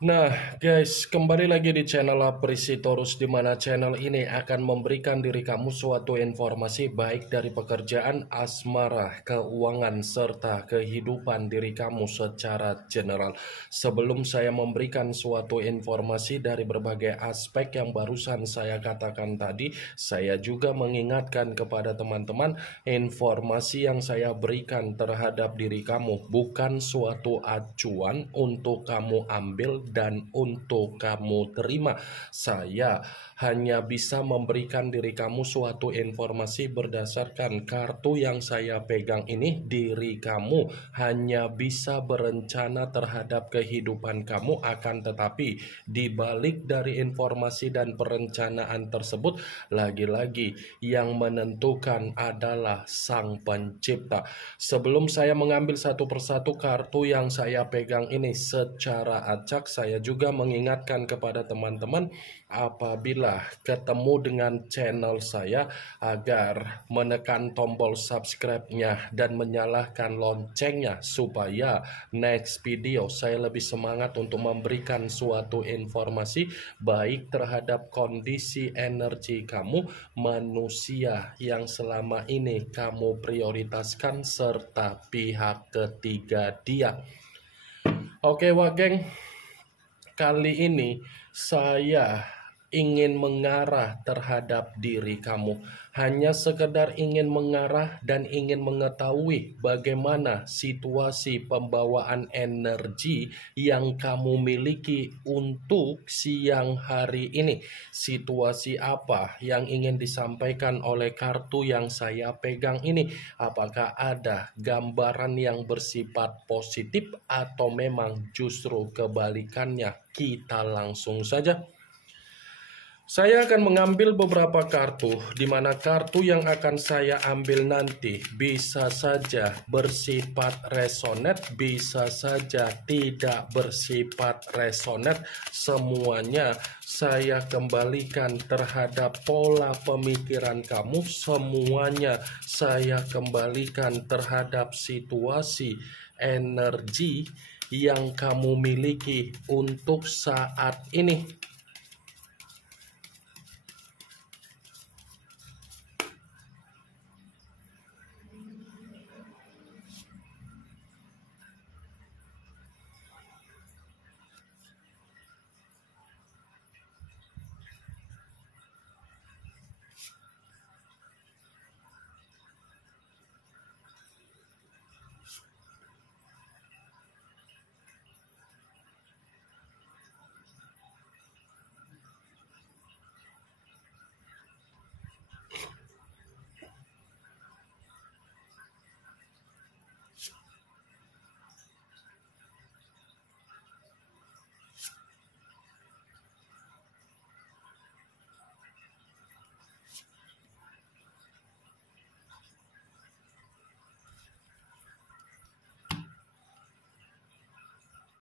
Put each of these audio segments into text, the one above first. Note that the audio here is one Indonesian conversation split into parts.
Nah, guys, kembali lagi di channel Aprisitorus, di mana channel ini akan memberikan diri kamu suatu informasi baik dari pekerjaan, asmara, keuangan, serta kehidupan diri kamu secara general. Sebelum saya memberikan suatu informasi dari berbagai aspek yang barusan saya katakan tadi, saya juga mengingatkan kepada teman-teman, informasi yang saya berikan terhadap diri kamu bukan suatu acuan untuk kamu ambil dan untuk kamu terima. Saya hanya bisa memberikan diri kamu suatu informasi berdasarkan kartu yang saya pegang ini. Diri kamu hanya bisa berencana terhadap kehidupan kamu, akan tetapi di balik dari informasi dan perencanaan tersebut, lagi-lagi yang menentukan adalah Sang Pencipta. Sebelum saya mengambil satu persatu kartu yang saya pegang ini secara acak, saya juga mengingatkan kepada teman-teman apabila ketemu dengan channel saya agar menekan tombol subscribe-nya dan menyalakan loncengnya supaya next video saya lebih semangat untuk memberikan suatu informasi baik terhadap kondisi energi kamu, manusia yang selama ini kamu prioritaskan, serta pihak ketiga dia. Oke, wah geng, kali ini saya ingin mengarah terhadap diri kamu. Hanya sekedar ingin mengarah dan ingin mengetahui bagaimana situasi pembawaan energi yang kamu miliki untuk siang hari ini. Situasi apa yang ingin disampaikan oleh kartu yang saya pegang ini? Apakah ada gambaran yang bersifat positif atau memang justru kebalikannya? Kita langsung saja. Saya akan mengambil beberapa kartu, di mana kartu yang akan saya ambil nanti bisa saja bersifat resonate, bisa saja tidak bersifat resonate. Semuanya saya kembalikan terhadap pola pemikiran kamu, semuanya saya kembalikan terhadap situasi energi yang kamu miliki untuk saat ini.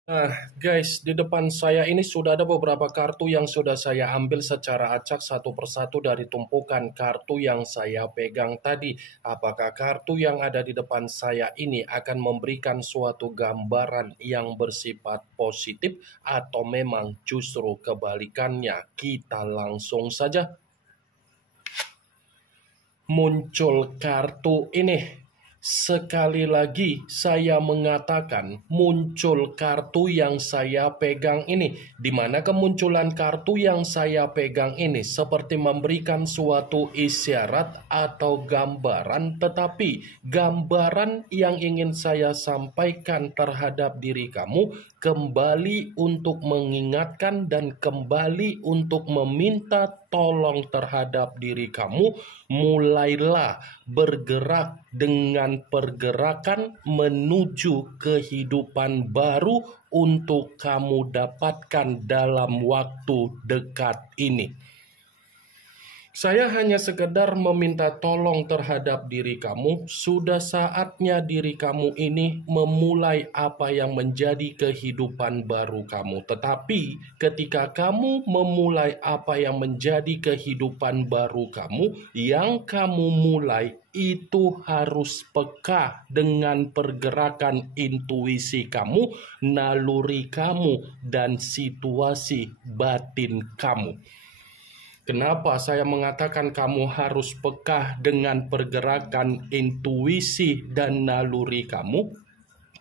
Nah, guys, di depan saya ini sudah ada beberapa kartu yang sudah saya ambil secara acak satu persatu dari tumpukan kartu yang saya pegang tadi. Apakah kartu yang ada di depan saya ini akan memberikan suatu gambaran yang bersifat positif atau memang justru kebalikannya? Kita langsung saja. Muncul kartu ini. Sekali lagi saya mengatakan muncul kartu yang saya pegang ini, di mana kemunculan kartu yang saya pegang ini seperti memberikan suatu isyarat atau gambaran, tetapi gambaran yang ingin saya sampaikan terhadap diri kamu kembali untuk mengingatkan dan kembali untuk meminta tolong terhadap diri kamu. Mulailah bergerak dengan pergerakan menuju kehidupan baru untuk kamu dapatkan dalam waktu dekat ini. Saya hanya sekedar meminta tolong terhadap diri kamu. Sudah saatnya diri kamu ini memulai apa yang menjadi kehidupan baru kamu. Tetapi ketika kamu memulai apa yang menjadi kehidupan baru kamu, yang kamu mulai itu harus peka dengan pergerakan intuisi kamu, naluri kamu, dan situasi batin kamu. Kenapa saya mengatakan kamu harus peka dengan pergerakan intuisi dan naluri kamu?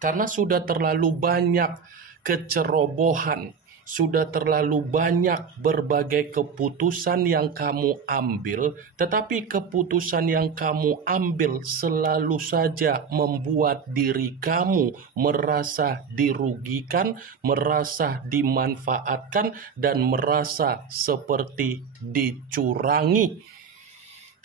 Karena sudah terlalu banyak kecerobohan, sudah terlalu banyak berbagai keputusan yang kamu ambil, tetapi keputusan yang kamu ambil selalu saja membuat diri kamu merasa dirugikan, merasa dimanfaatkan, dan merasa seperti dicurangi.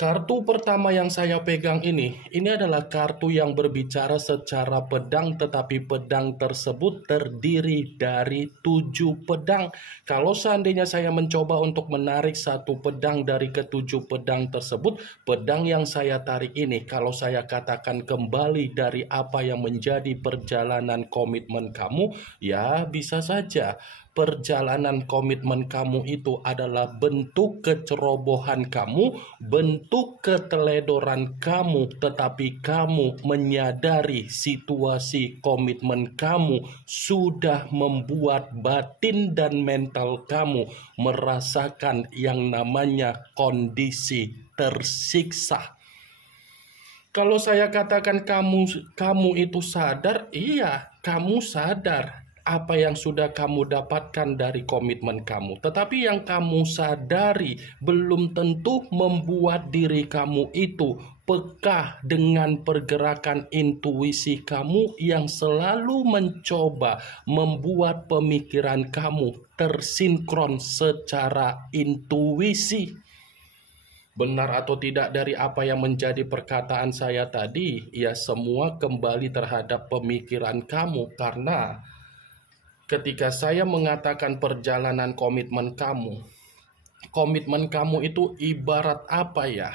Kartu pertama yang saya pegang ini adalah kartu yang berbicara secara pedang, tetapi pedang tersebut terdiri dari 7 pedang. Kalau seandainya saya mencoba untuk menarik satu pedang dari ke-7 pedang tersebut, pedang yang saya tarik ini, kalau saya katakan kembali dari apa yang menjadi perjalanan komitmen kamu, ya bisa saja perjalanan komitmen kamu itu adalah bentuk kecerobohan kamu, bentuk keteledoran kamu, tetapi kamu menyadari situasi komitmen kamu sudah membuat batin dan mental kamu merasakan yang namanya kondisi tersiksa. Kalau saya katakan kamu itu sadar, iya, kamu sadar apa yang sudah kamu dapatkan dari komitmen kamu. Tetapi yang kamu sadari belum tentu membuat diri kamu itu peka dengan pergerakan intuisi kamu yang selalu mencoba membuat pemikiran kamu tersinkron secara intuisi. Benar atau tidak dari apa yang menjadi perkataan saya tadi, ya semua kembali terhadap pemikiran kamu. Karena ketika saya mengatakan perjalanan komitmen kamu itu ibarat apa ya?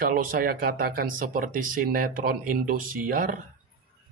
Kalau saya katakan seperti sinetron Indosiar,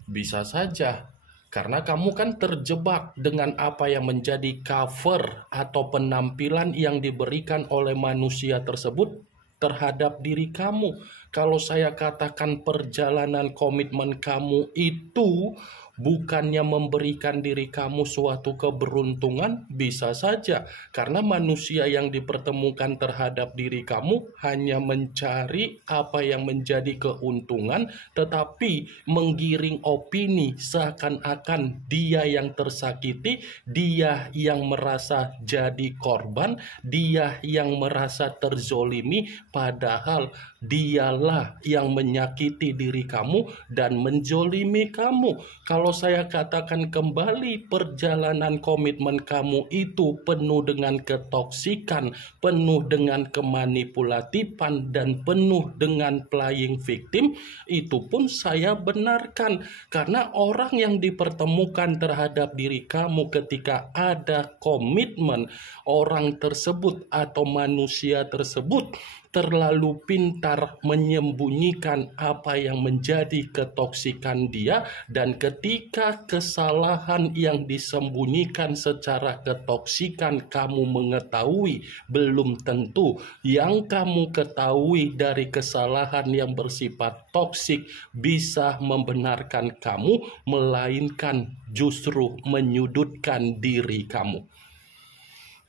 bisa saja. Karena kamu kan terjebak dengan apa yang menjadi cover atau penampilan yang diberikan oleh manusia tersebut terhadap diri kamu. Kalau saya katakan perjalanan komitmen kamu itu bukannya memberikan diri kamu suatu keberuntungan, bisa saja. Karena manusia yang dipertemukan terhadap diri kamu hanya mencari apa yang menjadi keuntungan, tetapi menggiring opini seakan-akan dia yang tersakiti, dia yang merasa jadi korban, dia yang merasa terzolimi, padahal dialah yang menyakiti diri kamu dan menjolimi kamu. Kalau saya katakan kembali perjalanan komitmen kamu itu penuh dengan ketoksikan, penuh dengan kemanipulatifan, dan penuh dengan playing victim, itu pun saya benarkan. Karena orang yang dipertemukan terhadap diri kamu ketika ada komitmen, orang tersebut atau manusia tersebut terlalu pintar menyembunyikan apa yang menjadi ketoksikan dia, dan ketika kesalahan yang disembunyikan secara ketoksikan kamu mengetahui, belum tentu yang kamu ketahui dari kesalahan yang bersifat toksik bisa membenarkan kamu, melainkan justru menyudutkan diri kamu.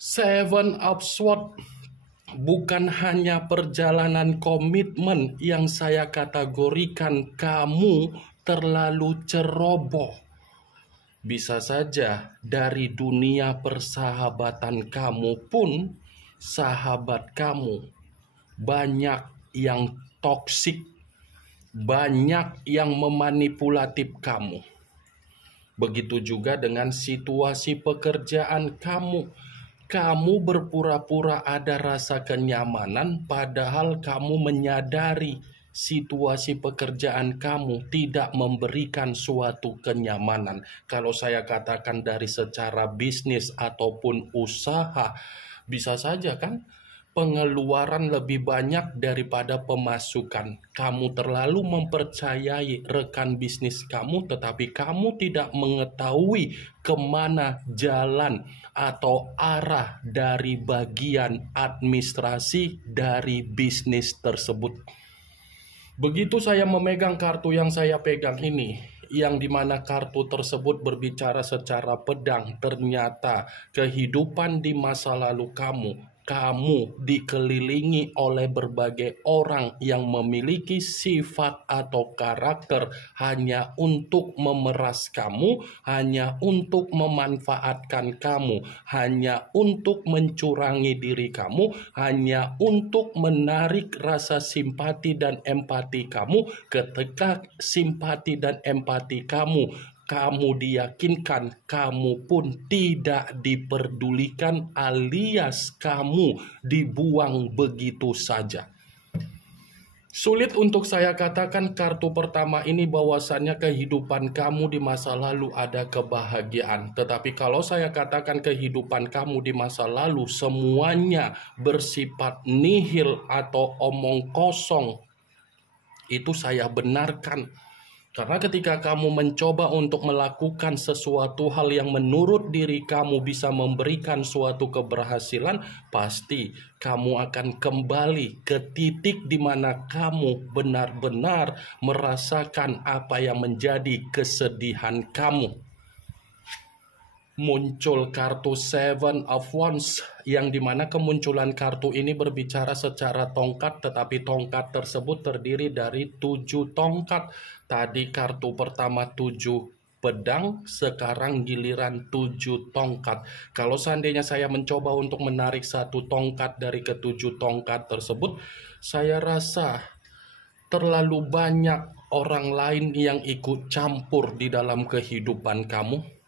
Seven of Swords bukan hanya perjalanan komitmen yang saya kategorikan kamu terlalu ceroboh. Bisa saja dari dunia persahabatan kamu pun, sahabat kamu banyak yang toksik, banyak yang memanipulatif kamu. Begitu juga dengan situasi pekerjaan kamu. Kamu berpura-pura ada rasa kenyamanan, padahal kamu menyadari situasi pekerjaan kamu tidak memberikan suatu kenyamanan. Kalau saya katakan dari secara bisnis ataupun usaha, bisa saja kan? pengeluaran lebih banyak daripada pemasukan. Kamu terlalu mempercayai rekan bisnis kamu, tetapi kamu tidak mengetahui kemana jalan atau arah dari bagian administrasi dari bisnis tersebut. Begitu saya memegang kartu yang saya pegang ini, yang dimana kartu tersebut berbicara secara pedang, ternyata kehidupan di masa lalu kamu dikelilingi oleh berbagai orang yang memiliki sifat atau karakter hanya untuk memeras kamu, hanya untuk memanfaatkan kamu, hanya untuk mencurangi diri kamu, hanya untuk menarik rasa simpati dan empati kamu. Ketika simpati dan empati kamu diyakinkan, kamu pun tidak diperdulikan alias kamu dibuang begitu saja. Sulit untuk saya katakan kartu pertama ini bahwasannya kehidupan kamu di masa lalu ada kebahagiaan. Tetapi kalau saya katakan kehidupan kamu di masa lalu semuanya bersifat nihil atau omong kosong, itu saya benarkan. Karena ketika kamu mencoba untuk melakukan sesuatu hal yang menurut diri kamu bisa memberikan suatu keberhasilan, pasti kamu akan kembali ke titik di mana kamu benar-benar merasakan apa yang menjadi kesedihan kamu. Muncul kartu Seven of Wands, yang dimana kemunculan kartu ini berbicara secara tongkat, tetapi tongkat tersebut terdiri dari 7 tongkat. Tadi kartu pertama 7 pedang, sekarang giliran 7 tongkat. Kalau seandainya saya mencoba untuk menarik satu tongkat dari ketujuh tongkat tersebut, saya rasa terlalu banyak orang lain yang ikut campur di dalam kehidupan kamu.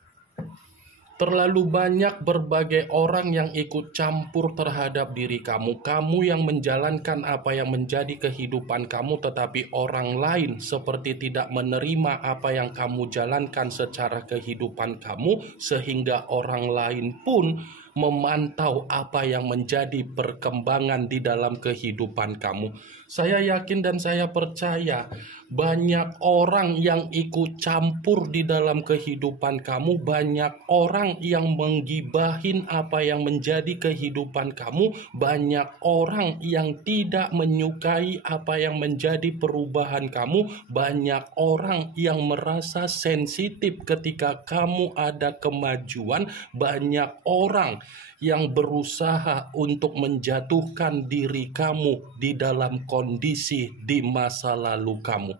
Terlalu banyak berbagai orang yang ikut campur terhadap diri kamu. Kamu yang menjalankan apa yang menjadi kehidupan kamu, tetapi orang lain seperti tidak menerima apa yang kamu jalankan secara kehidupan kamu, sehingga orang lain pun memantau apa yang menjadi perkembangan di dalam kehidupan kamu. Saya yakin dan saya percaya banyak orang yang ikut campur di dalam kehidupan kamu, banyak orang yang menggibahin apa yang menjadi kehidupan kamu, banyak orang yang tidak menyukai apa yang menjadi perubahan kamu, banyak orang yang merasa sensitif ketika kamu ada kemajuan, banyak orang yang berusaha untuk menjatuhkan diri kamu di dalam kondisi di masa lalu kamu.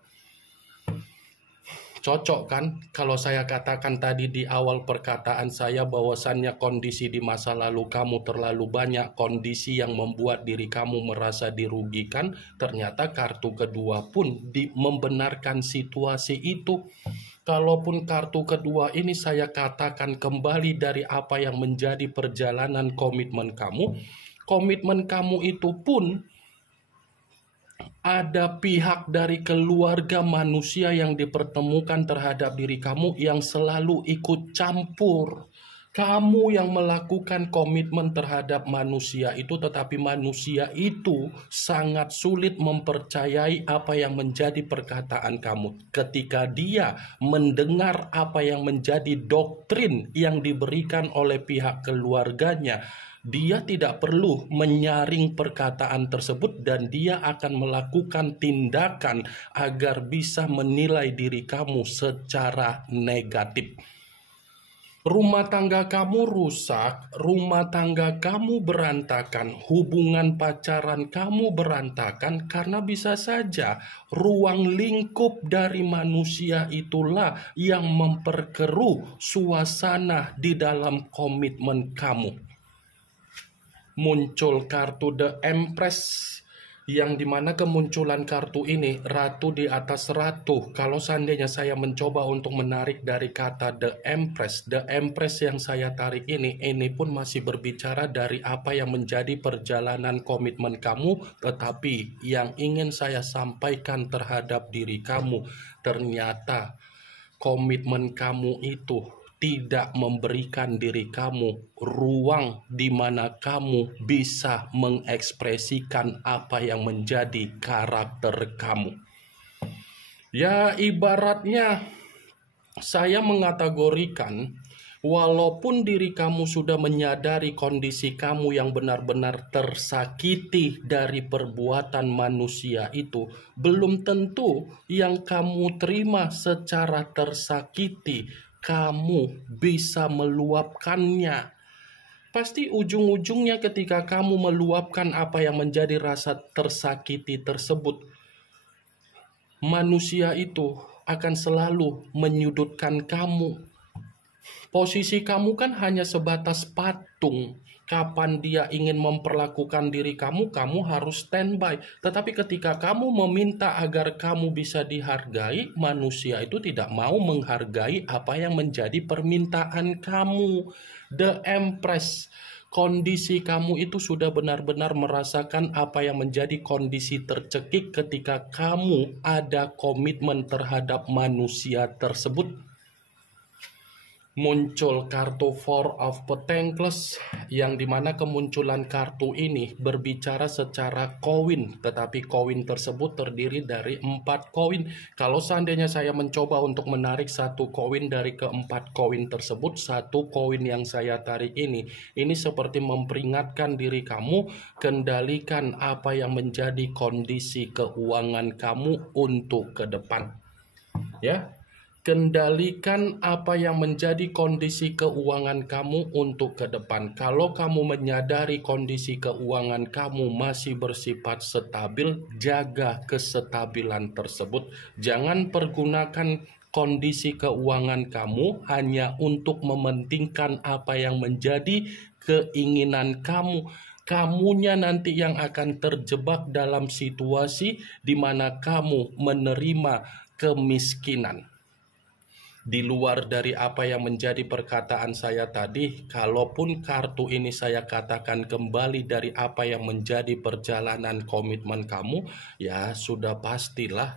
Cocok kan kalau saya katakan tadi di awal perkataan saya bahwasannya kondisi di masa lalu kamu terlalu banyak kondisi yang membuat diri kamu merasa dirugikan. Ternyata kartu kedua pun membenarkan situasi itu. Kalaupun kartu kedua ini saya katakan kembali dari apa yang menjadi perjalanan komitmen kamu itu pun ada pihak dari keluarga manusia yang dipertemukan terhadap diri kamu yang selalu ikut campur. Kamu yang melakukan komitmen terhadap manusia itu, tetapi manusia itu sangat sulit mempercayai apa yang menjadi perkataan kamu. Ketika dia mendengar apa yang menjadi doktrin yang diberikan oleh pihak keluarganya, dia tidak perlu menyaring perkataan tersebut dan dia akan melakukan tindakan agar bisa menilai diri kamu secara negatif. Rumah tangga kamu rusak, rumah tangga kamu berantakan, hubungan pacaran kamu berantakan karena bisa saja ruang lingkup dari manusia itulah yang memperkeruh suasana di dalam komitmen kamu. Muncul kartu The Empress, yang dimana kemunculan kartu ini ratu di atas ratu. Kalau seandainya saya mencoba untuk menarik dari kata The Empress yang saya tarik ini pun masih berbicara dari apa yang menjadi perjalanan komitmen kamu. Tetapi yang ingin saya sampaikan terhadap diri kamu, ternyata komitmen kamu itu tidak memberikan diri kamu ruang di mana kamu bisa mengekspresikan apa yang menjadi karakter kamu. Ya, ibaratnya saya mengategorikan, walaupun diri kamu sudah menyadari kondisi kamu yang benar-benar tersakiti dari perbuatan manusia itu, belum tentu yang kamu terima secara tersakiti kamu bisa meluapkannya. Pasti ujung-ujungnya ketika kamu meluapkan apa yang menjadi rasa tersakiti tersebut, manusia itu akan selalu menyudutkan kamu. Posisi kamu kan hanya sebatas patung. Kapan dia ingin memperlakukan diri kamu, kamu harus standby. Tetapi ketika kamu meminta agar kamu bisa dihargai, manusia itu tidak mau menghargai apa yang menjadi permintaan kamu. The Empress, kondisi kamu itu sudah benar-benar merasakan apa yang menjadi kondisi tercekik ketika kamu ada komitmen terhadap manusia tersebut. Muncul kartu Four of Pentacles, yang dimana kemunculan kartu ini berbicara secara koin, tetapi koin tersebut terdiri dari 4 koin. Kalau seandainya saya mencoba untuk menarik satu koin dari keempat koin tersebut, satu koin yang saya tarik ini seperti memperingatkan diri kamu, kendalikan apa yang menjadi kondisi keuangan kamu untuk ke depan. Ya. Kendalikan apa yang menjadi kondisi keuangan kamu untuk ke depan. Kalau kamu menyadari kondisi keuangan kamu masih bersifat stabil, jaga kestabilan tersebut. Jangan pergunakan kondisi keuangan kamu hanya untuk mementingkan apa yang menjadi keinginan kamu. Kamunya nanti yang akan terjebak dalam situasi di mana kamu menerima kemiskinan. Di luar dari apa yang menjadi perkataan saya tadi, kalaupun kartu ini saya katakan kembali dari apa yang menjadi perjalanan komitmen kamu, ya sudah pastilah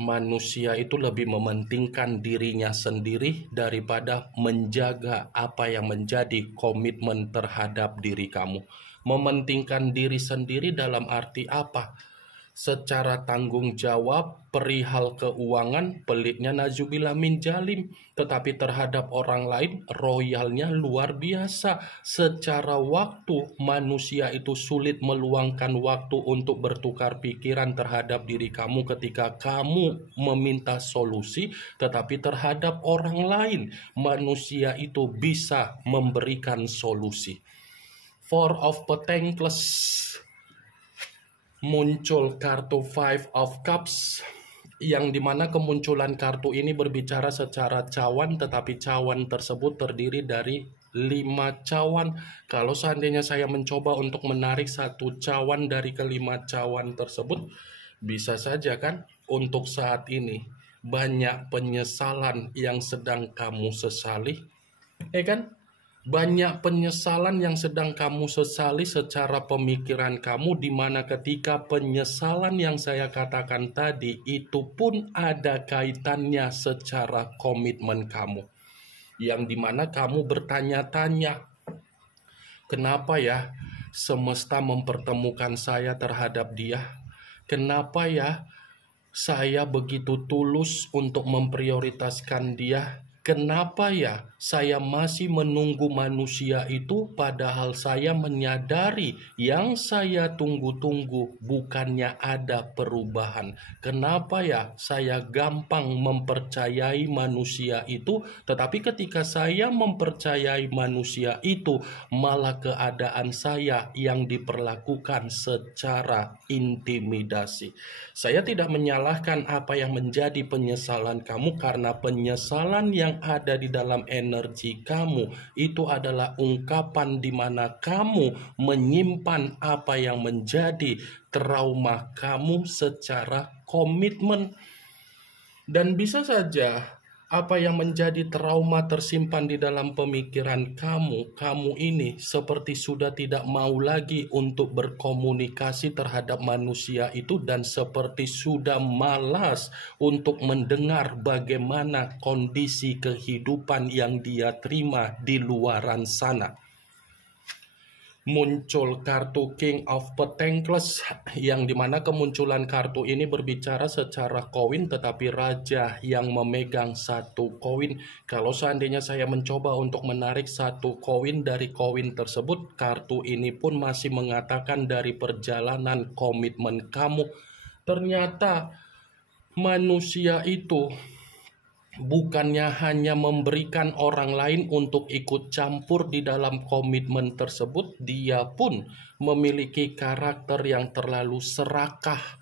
manusia itu lebih mementingkan dirinya sendiri daripada menjaga apa yang menjadi komitmen terhadap diri kamu. Mementingkan diri sendiri dalam arti apa? Secara tanggung jawab perihal keuangan, pelitnya nazubillah min jalim, tetapi terhadap orang lain royalnya luar biasa. Secara waktu manusia itu sulit meluangkan waktu untuk bertukar pikiran terhadap diri kamu ketika kamu meminta solusi, tetapi terhadap orang lain manusia itu bisa memberikan solusi. Four of Pentacles, muncul kartu Five of Cups, yang dimana kemunculan kartu ini berbicara secara cawan, tetapi cawan tersebut terdiri dari 5 cawan. Kalau seandainya saya mencoba untuk menarik satu cawan dari kelima cawan tersebut, bisa saja kan untuk saat ini banyak penyesalan yang sedang kamu sesali, kan? Banyak penyesalan yang sedang kamu sesali secara pemikiran kamu, di mana ketika penyesalan yang saya katakan tadi itu pun ada kaitannya secara komitmen kamu. Yang dimana kamu bertanya-tanya, kenapa ya semesta mempertemukan saya terhadap dia? Kenapa ya saya begitu tulus untuk memprioritaskan dia? Kenapa ya saya masih menunggu manusia itu, padahal saya menyadari yang saya tunggu-tunggu bukannya ada perubahan? Kenapa ya saya gampang mempercayai manusia itu, tetapi ketika saya mempercayai manusia itu malah keadaan saya yang diperlakukan secara intimidasi? Saya tidak menyalahkan apa yang menjadi penyesalan kamu, karena penyesalan yang ada di dalam energi kamu itu adalah ungkapan di mana kamu menyimpan apa yang menjadi trauma kamu secara komitmen. Dan bisa saja Apa yang menjadi trauma tersimpan di dalam pemikiran kamu, kamu ini seperti sudah tidak mau lagi untuk berkomunikasi terhadap manusia itu dan seperti sudah malas untuk mendengar bagaimana kondisi kehidupan yang dia terima di luaran sana. Muncul kartu King of Pentacles yang dimana kemunculan kartu ini berbicara secara koin tetapi raja yang memegang satu koin. Kalau seandainya saya mencoba untuk menarik satu koin dari koin tersebut, kartu ini pun masih mengatakan dari perjalanan komitmen kamu. Ternyata manusia itu bukannya hanya memberikan orang lain untuk ikut campur di dalam komitmen tersebut, dia pun memiliki karakter yang terlalu serakah.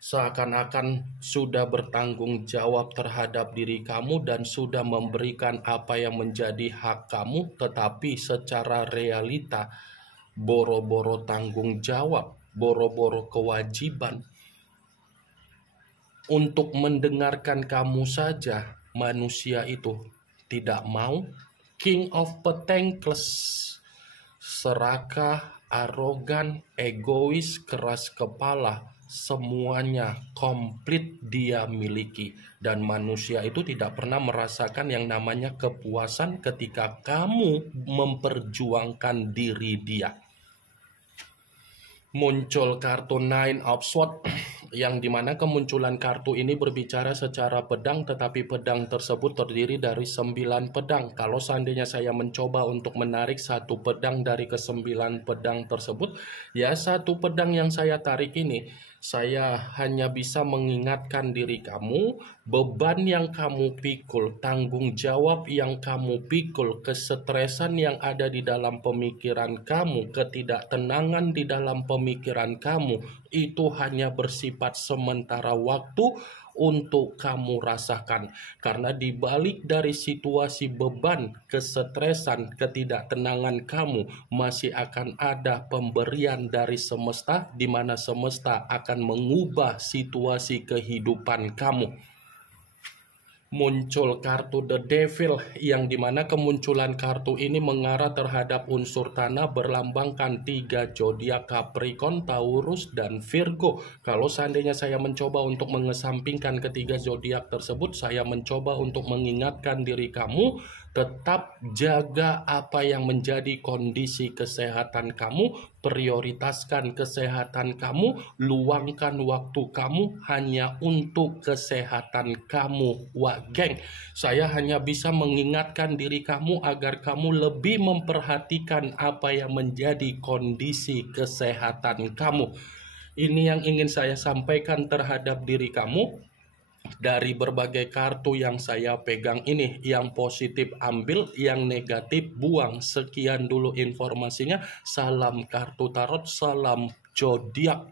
Seakan-akan sudah bertanggung jawab terhadap diri kamu dan sudah memberikan apa yang menjadi hak kamu, tetapi secara realita boro-boro tanggung jawab, boro-boro kewajiban untuk mendengarkan kamu saja, manusia itu tidak mau. King of Pentacles, serakah, arogan, egois, keras kepala, semuanya komplit dia miliki. Dan manusia itu tidak pernah merasakan yang namanya kepuasan ketika kamu memperjuangkan diri dia. Muncul kartu Nine of Swords yang dimana kemunculan kartu ini berbicara secara pedang, tetapi pedang tersebut terdiri dari 9 pedang. Kalau seandainya saya mencoba untuk menarik satu pedang dari ke-9 pedang tersebut, ya satu pedang yang saya tarik ini, saya hanya bisa mengingatkan diri kamu, beban yang kamu pikul, tanggung jawab yang kamu pikul, kesetresan yang ada di dalam pemikiran kamu, ketidaktenangan di dalam pemikiran kamu, itu hanya bersifat sementara waktu untuk kamu rasakan. Karena di balik dari situasi beban, kesetresan, ketidaktenangan kamu, masih akan ada pemberian dari semesta, di mana semesta akan mengubah situasi kehidupan kamu. Muncul kartu The Devil yang dimana kemunculan kartu ini mengarah terhadap unsur tanah, berlambangkan 3 zodiak Capricorn, Taurus, dan Virgo. Kalau seandainya saya mencoba untuk mengesampingkan ketiga zodiak tersebut, saya mencoba untuk mengingatkan diri kamu, tetap jaga apa yang menjadi kondisi kesehatan kamu, prioritaskan kesehatan kamu, luangkan waktu kamu hanya untuk kesehatan kamu. Wah geng, saya hanya bisa mengingatkan diri kamu agar kamu lebih memperhatikan apa yang menjadi kondisi kesehatan kamu. Ini yang ingin saya sampaikan terhadap diri kamu. Dari berbagai kartu yang saya pegang ini, yang positif ambil, yang negatif buang. Sekian dulu informasinya. Salam kartu tarot, salam zodiak.